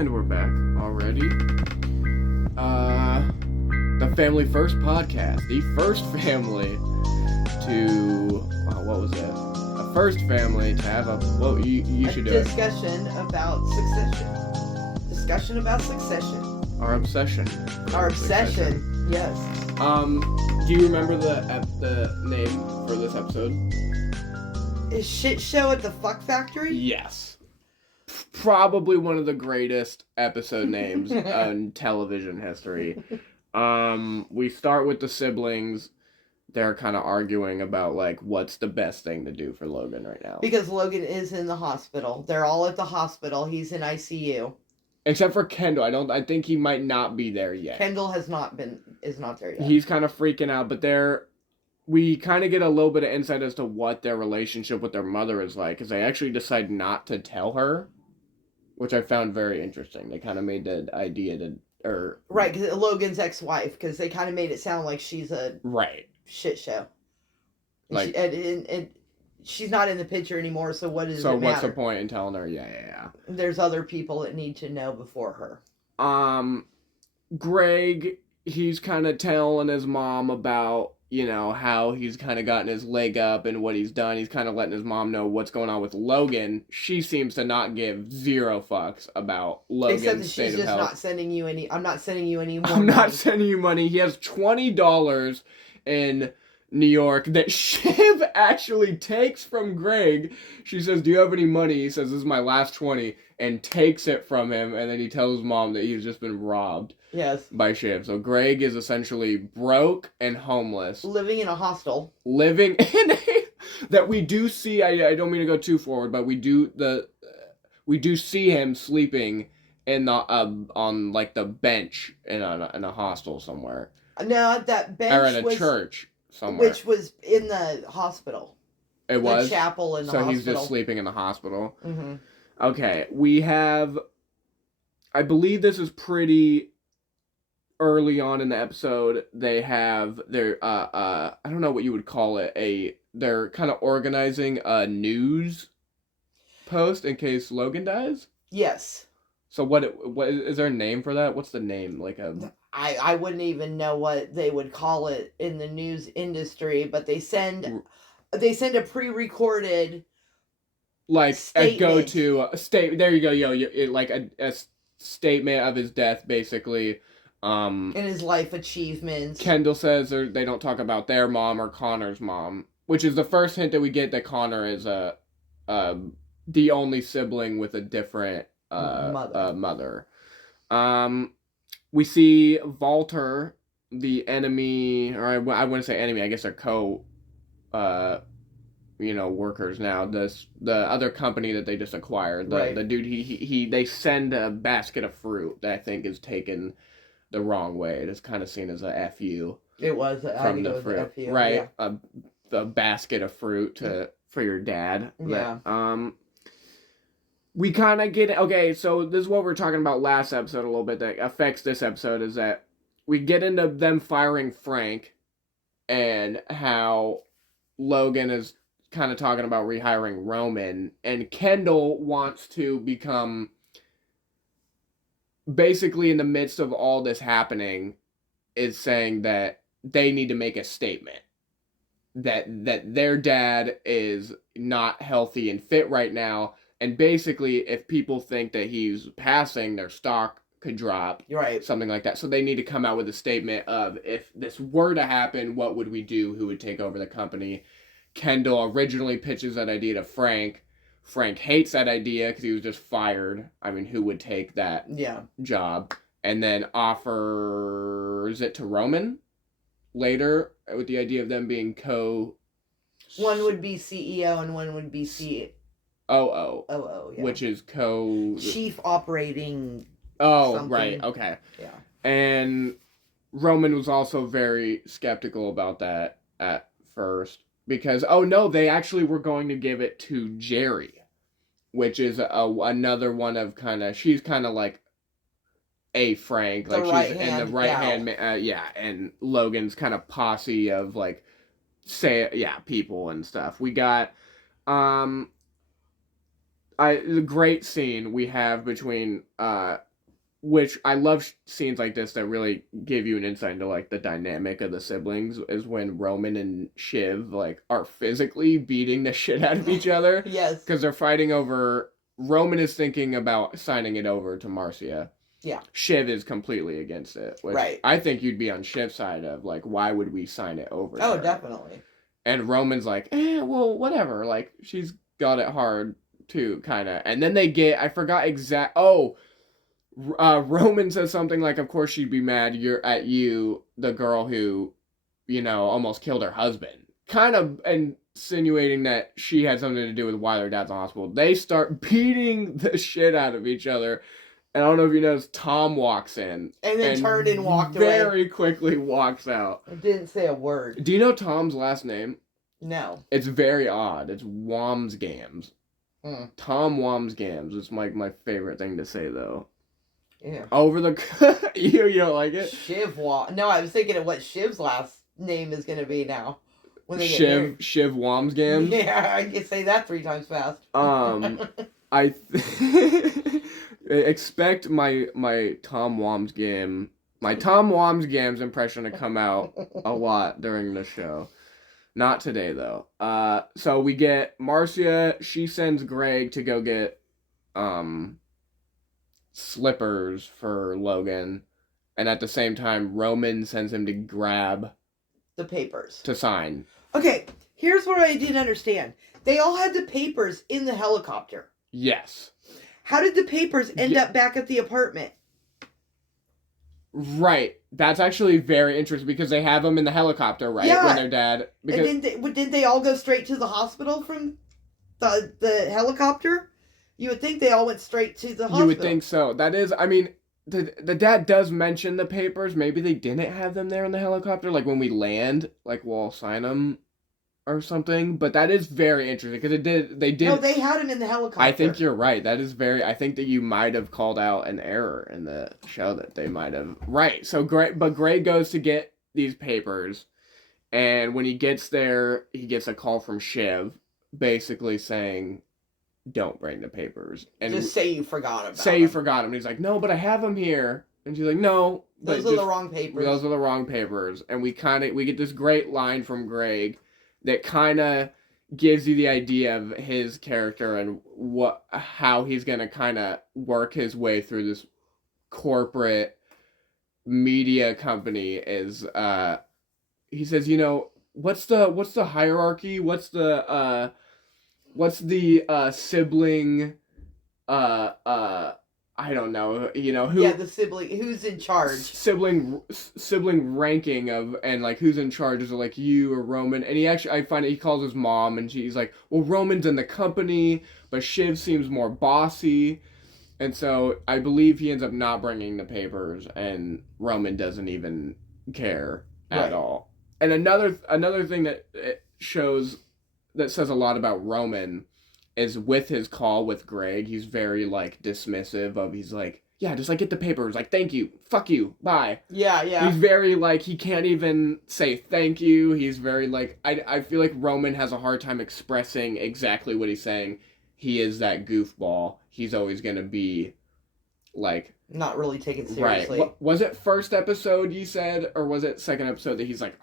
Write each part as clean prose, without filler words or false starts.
And we're back already. The Family First podcast. The first family to... what was it? A first family to have a... Well, you should do it. Discussion about succession. Discussion about succession. Our obsession. Our obsession, yes. Do you remember the name for this episode? Is Shit Show at the Fuck Factory? Yes. Probably one of the greatest episode names in television history. We start with the siblings. They're kind of arguing about, like, what's the best thing to do for Logan right now. Because Logan is in the hospital. They're all at the hospital. He's in ICU. Except for Kendall. I think he might not be there yet. Kendall is not there yet. He's kind of freaking out, but we kind of get a little bit of insight as to what their relationship with their mother is like, because they actually decide not to tell her, which I found very interesting. They kind of made the idea Right, because Logan's ex-wife, because they kind of made it sound like she's a... Right. Shit show. Like... And she's not in the picture anymore, so what does it matter? So what's the point in telling her? Yeah. There's other people that need to know before her. Greg, he's kind of telling his mom about, how he's kind of gotten his leg up and what he's done. He's kind of letting his mom know what's going on with Logan. She seems to not give zero fucks about Logan's Except that state she's of just health. not sending you any... I'm not sending you any more I'm money. not sending you money. He has $20 in New York that Shiv actually takes from Greg. She says, do you have any money? He says, this is my last 20, and takes it from him, and then he tells his mom that he's just been robbed. Yes. By Shiv. So Greg is essentially broke and homeless. Living in a hostel. Living in a... That we do see, I don't mean to go too forward, but we do see him sleeping in the, on, like, the bench in a hostel somewhere. No, that bench or in a church somewhere. Which was in the hospital. It was? The chapel in the hospital. So he's just sleeping in the hospital. Mm-hmm. Okay, we have... I believe this is pretty early on in the episode. They have their, I don't know what you would call it, they're kind of organizing a news post in case Logan dies? Yes. So what is there a name for that? What's the name? Like a... I wouldn't even know what they would call it in the news industry, but they send a pre-recorded like statement. A go-to there you go, like a statement of his death, basically. And his life achievements. Kendall says they don't talk about their mom or Connor's mom, which is the first hint that we get that Connor is the only sibling with a different mother. We see Walter, the enemy, or I wouldn't say enemy, I guess they're workers now. The other company that they just acquired, the dude, they send a basket of fruit that I think is taken the wrong way. It's kind of seen as a FU. It was. From the fruit. FU, right. Yeah. A basket of fruit for your dad. Yeah. We kind of get... Okay, so this is what we were talking about last episode a little bit that affects this episode, is that we get into them firing Frank and how Logan is kind of talking about rehiring Roman, and Kendall wants to become... Basically, in the midst of all this happening, is saying that they need to make a statement. That their dad is not healthy and fit right now, and basically, if people think that he's passing, their stock could drop. Right. Something like that. So they need to come out with a statement of, if this were to happen, what would we do? Who would take over the company? Kendall originally pitches that idea to Frank. Frank hates that idea because he was just fired. I mean, who would take that job? And then offers it to Roman later with the idea of them being One would be CEO and one would be COO, yeah. Which is Chief Operating... Oh, something. Right, okay. Yeah. And Roman was also very skeptical about that at first. Because, they actually were going to give it to Jerry. Which is another one of she's kind of like a Frank. Like, she's in the right hand, and Logan's kind of posse of, like, people and stuff. We got, the great scene we have between which I love scenes like this that really give you an insight into like the dynamic of the siblings, is when Roman and Shiv like are physically beating the shit out of each other. Yes. Because they're fighting over. Roman is thinking about signing it over to Marcia. Yeah. Shiv is completely against it. Which right. I think you'd be on Shiv's side of like, why would we sign it over? Oh, there? definitely. And Roman's like, well, whatever. Like, she's got it hard too, kind of. And then they get, I forgot exact. Oh, Roman says something like, of course she'd be mad at you, the girl who, almost killed her husband. Kind of insinuating that she had something to do with why their dad's in the hospital. They start beating the shit out of each other. And I don't know if you noticed, Tom walks in. And then turned and walked away. Very quickly walks out. I didn't say a word. Do you know Tom's last name? No. It's very odd. It's Wamsgams. Tom Wamsgams. It's my favorite thing to say, though. Yeah. Over the... you don't like it? No, I was thinking of what Shiv's last name is going to be now. When they get married. Shiv Wamsgams? Yeah, I can say that 3 times fast. I expect my Tom Wamsgams impression to come out a lot during the show. Not today though. So we get Marcia. She sends Greg to go get slippers for Logan, and at the same time Roman sends him to grab the papers to sign. Okay, here's what I didn't understand. They all had the papers in the helicopter. Yes. How did the papers end up back at the apartment? Right. That's actually very interesting because they have them in the helicopter, right? Yeah. When their dad... Because... And didn't they all go straight to the hospital from the helicopter? You would think they all went straight to the hospital. You would think so. That is, I mean, the dad does mention the papers. Maybe they didn't have them there in the helicopter. Like when we land, like we'll sign them or something. But that is very interesting because they did. No, they had them in the helicopter. I think you're right. That is I think that you might have called out an error in the show that they might have. Right. So Greg goes to get these papers, and when he gets there, he gets a call from Shiv, basically saying, "Don't bring the papers." And just say you forgot about them. Say you forgot them. And he's like, "No, but I have them here." And she's like, "No, those are the wrong papers. Those are the wrong papers." And we get this great line from Greg that kind of gives you the idea of his character and how he's gonna kind of work his way through this corporate media company. Is he says, what's the hierarchy? What's the sibling I don't know, who... Yeah, the sibling, who's in charge. Sibling ranking of, and, like, who's in charge. Is it, like, you or Roman? And I find he calls his mom, and she's like, well, Roman's in the company, but Shiv seems more bossy. And so I believe he ends up not bringing the papers, and Roman doesn't even care at all. And another thing that says a lot about Roman is with his call with Greg, he's very, like, dismissive of, he's like, yeah, just, like, get the papers, like, thank you, fuck you, bye. Yeah. He's very, like, he can't even say thank you, he's very, like, I feel like Roman has a hard time expressing exactly what he's saying. He is that goofball. He's always gonna be, like... not really taken seriously. Right. Was it first episode you said, or was it second episode that he's like,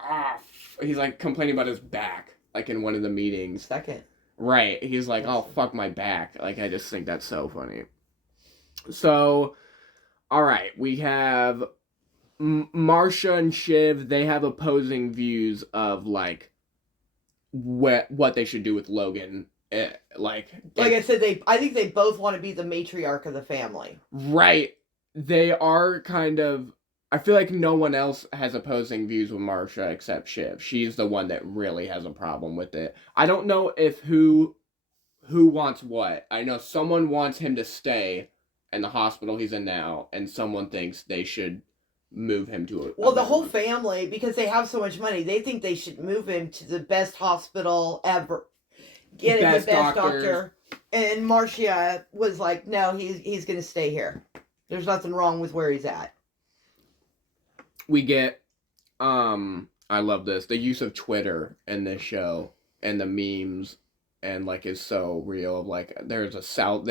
he's, like, complaining about his back, like, in one of the meetings? Second. Right. He's like, oh, fuck my back. Like, I just think that's so funny. So, all right. We have Marcia and Shiv. They have opposing views of, like, what they should do with Logan. Like I said, I think they both want to be the matriarch of the family. Right. They are kind of... I feel like no one else has opposing views with Marcia except Shiv. She's the one that really has a problem with it. I don't know if who wants what. I know someone wants him to stay in the hospital he's in now, and someone thinks they should move him to a... Well, the whole family, because they have so much money, they think they should move him to the best hospital ever. Get him the best doctor. And Marcia was like, no, he's going to stay here. There's nothing wrong with where he's at. We get, I love this, the use of Twitter in this show, and the memes, and, like, is so real. Like, there's a South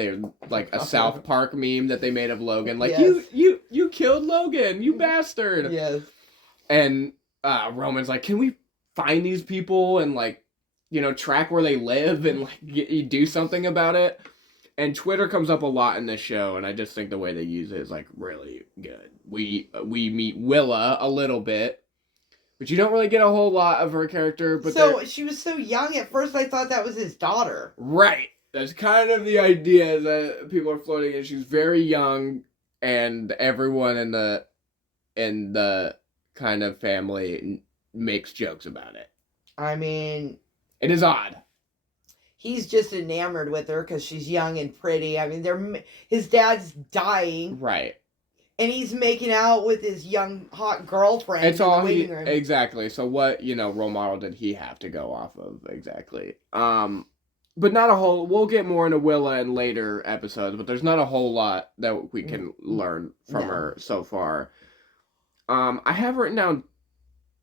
Park meme that they made of Logan. Like, yes. you you killed Logan, you bastard. Yes. And Roman's like, can we find these people and, like, you know, track where they live and, like, do something about it? And Twitter comes up a lot in this show, and I just think the way they use it is, like, really good. We meet Willa a little bit, but you don't really get a whole lot of her character. But so she was so young. At first, I thought that was his daughter. Right. That's kind of the idea that people are floating in. She's very young, and everyone in the kind of family makes jokes about it. I mean, it is odd. He's just enamored with her because she's young and pretty. I mean, his dad's dying. Right. And he's making out with his young, hot girlfriend it's in all the waiting room. Exactly. So what, role model did he have to go off of? Exactly. But not a whole... We'll get more into Willa in later episodes, but there's not a whole lot that we can learn from her so far. I have written down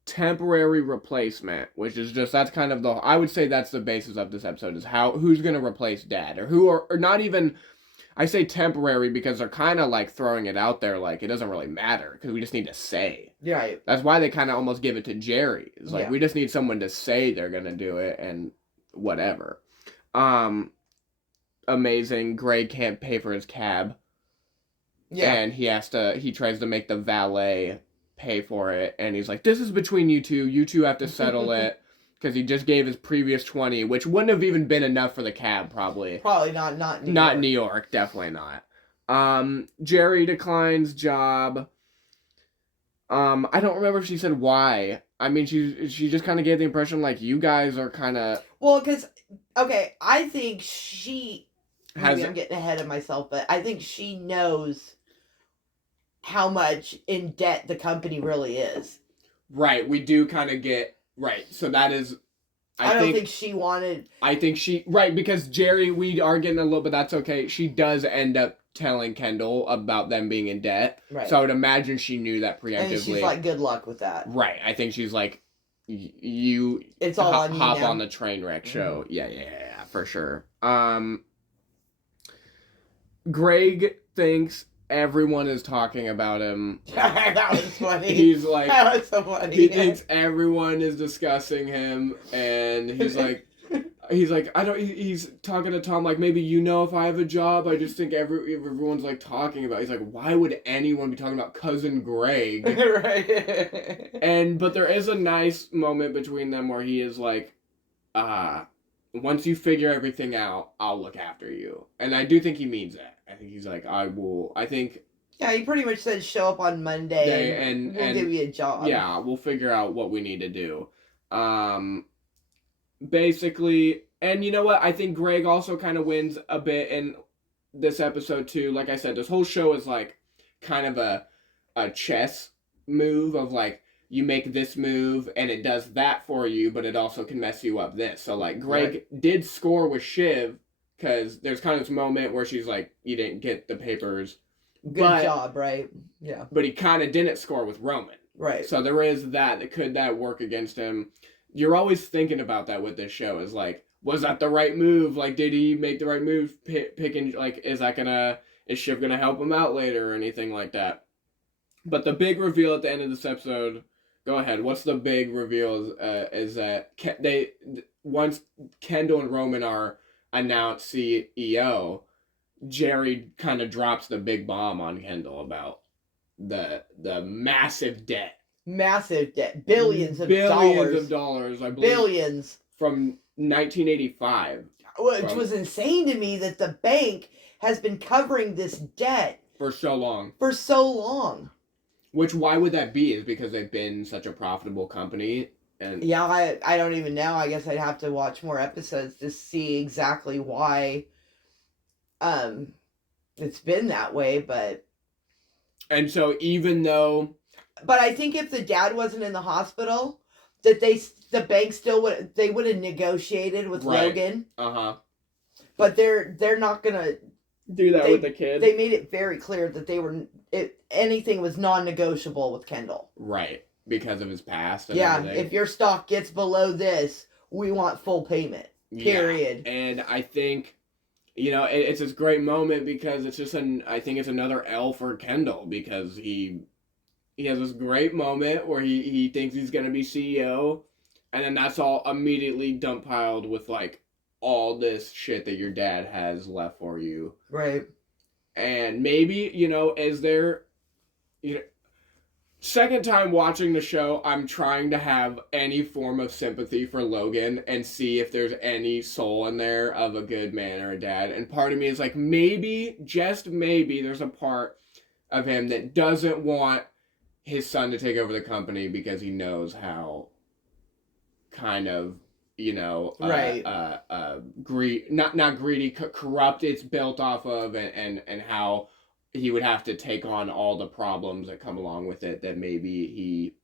temporary replacement, which is just, that's kind of I would say that's the basis of this episode, is who's going to replace Dad, or not even, I say temporary because they're kind of like throwing it out there like it doesn't really matter because we just need to say. Right. That's why they kind of almost give it to Jerry. It's like, we just need someone to say they're going to do it and whatever. Amazing. Greg can't pay for his cab. Yeah. And he tries to make the valet pay for it, and he's like, this is between you two have to settle it, because he just gave his previous 20, which wouldn't have even been enough for the cab, probably not New York, definitely not. Jerry declines job. I don't remember if she said why. I mean, she just kind of gave the impression like, you guys are kind of, well, because I think maybe I'm getting ahead of myself, but I think she knows how much in debt the company really is. Right, we do kind of get... Right, so that is... I don't think she wanted... I think she... Right, because Jerry, we are getting a little... But that's okay. She does end up telling Kendall about them being in debt. Right. So I would imagine she knew that preemptively. And she's like, good luck with that. Right, I think she's like, you... It's all on you hop now. On the train wreck show. Mm-hmm. Yeah, for sure. Greg thinks... Everyone is talking about him. That was funny. He's like... That was so funny. He thinks everyone is discussing him, and he's like... He's talking to Tom like, maybe if I have a job, I just think everyone's like talking about... He's like, why would anyone be talking about Cousin Greg? Right. But there is a nice moment between them where he is like, once you figure everything out, I'll look after you. And I do think he means that. I think he's like, I will. I think... Yeah, he pretty much said, show up on Monday and we'll give you a job. Yeah, we'll figure out what we need to do. Basically, and you know what? I think Greg also kind of wins a bit in this episode too. Like I said, this whole show is like kind of a chess move of like, you make this move and it does that for you, but it also can mess you up this. So like Greg did score with Shiv, because there's kind of this moment where she's like, you didn't get the papers. Good job, right? Yeah. But he kind of didn't score with Roman. Right. So there is that. Could that work against him? You're always thinking about that with this show. Is like, was that the right move? Like, did he make the right move? Picking, like, is Shiv gonna help him out later or anything like that? But the big reveal at the end of this episode... Go ahead. What's the big reveal? Is that once Kendall and Roman are announced CEO, Jerry kind of drops the big bomb on Kendall about the massive debt. Massive debt. Billions of dollars, I believe. Billions. From 1985. Which was insane to me that the bank has been covering this debt. For so long. Which, why would that be? Is because they've been such a profitable company? And yeah, I don't even know. I guess I'd have to watch more episodes to see exactly why it's been that way, but... And so even though... But I think if the dad wasn't in the hospital, that the bank still would have negotiated with Logan. Uh-huh. But they're not going to... do that with the kid. They made it very clear that anything was non-negotiable with Kendall. Right, because of his past. And everything. If your stock gets below this, we want full payment. Period. Yeah. And I think it's this great moment because it's just I think it's another L for Kendall because he has this great moment where he thinks he's gonna be CEO, and then that's all immediately dump piled with like all this shit that your dad has left for you. Right. And maybe, is there, second time watching the show, I'm trying to have any form of sympathy for Logan and see if there's any soul in there of a good man or a dad. And part of me is like, maybe, just maybe, there's a part of him that doesn't want his son to take over the company because he knows how kind of, right. Not greedy, corrupt it's built off of, and how he would have to take on all the problems that come along with it that maybe he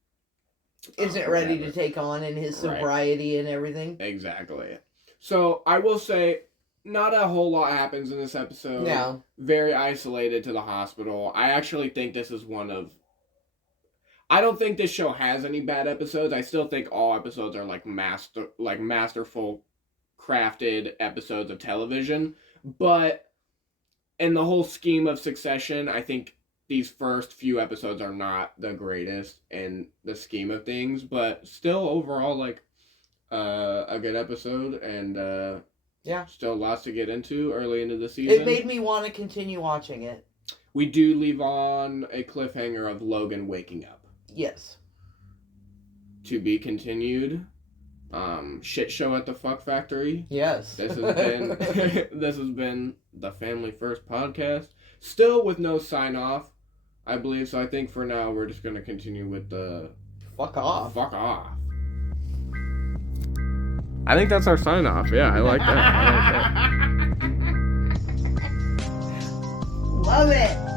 isn't ready to take on in his sobriety and everything. Exactly. So I will say, not a whole lot happens in this episode. No. Very isolated to the hospital. I actually think this is I don't think this show has any bad episodes. I still think all episodes are masterful crafted episodes of television. But in the whole scheme of Succession, I think these first few episodes are not the greatest in the scheme of things. But still, overall, a good episode. And still lots to get into early into the season. It made me want to continue watching it. We do leave on a cliffhanger of Logan waking up. Yes. To be continued. Shit show at the Fuck Factory. Yes. This has been the Family First podcast. Still with no sign off, I believe. So I think for now we're just gonna continue with the fuck off. Fuck off. I think that's our sign off. Yeah, I like that. Love it.